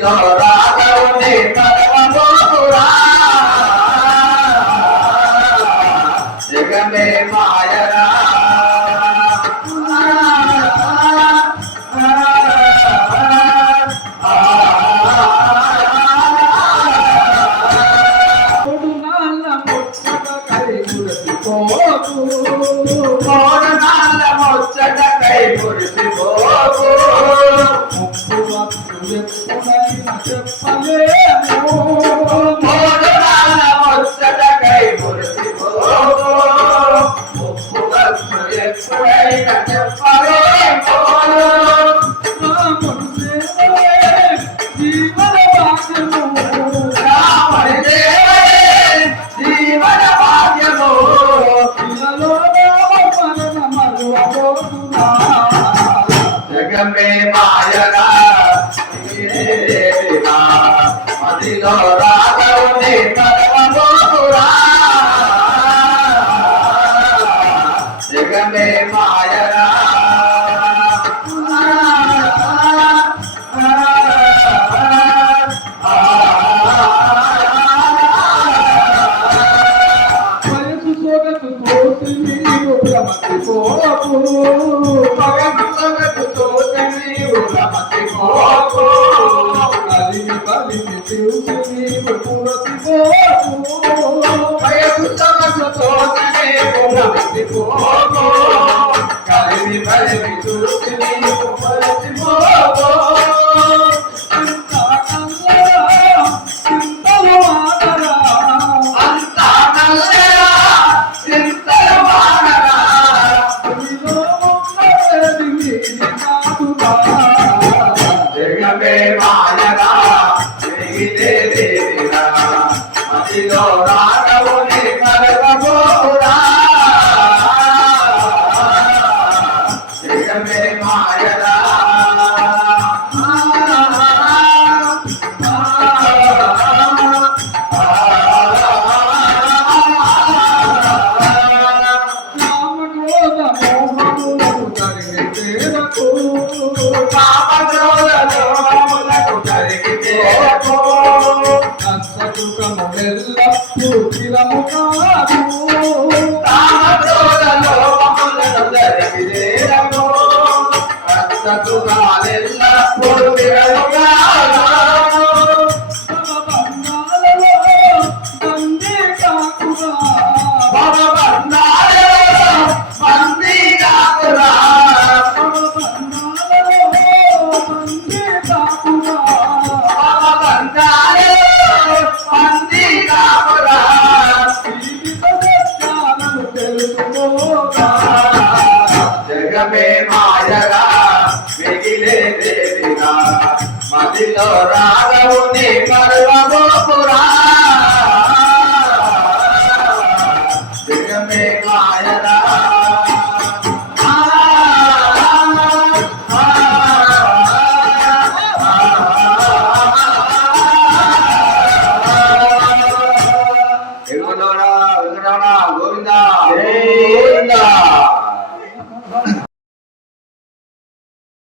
మదిలో రాగవుని మరవబోకురా జగమే మాయరా మూడు నాళ్ళ ముచ్చట కై మురిసిపోకు మూడు నాళ్ళ ముచ్చట కై మురిసిపోకు ముప్పు వస్తు ఎప్పుడైనా చెప్పలేకు జీవన భాగ్యము జగమే మాయరా మదిలో రాగవుని మరవబోకురా జగమే మాయరా జగమే మాయరా మదిలో రాగవుని మరవబోకురా జగమే మాయరా జగమే మాయరా మిగిలే దేవిగా మదిలో రాగవుని మరవబోకురా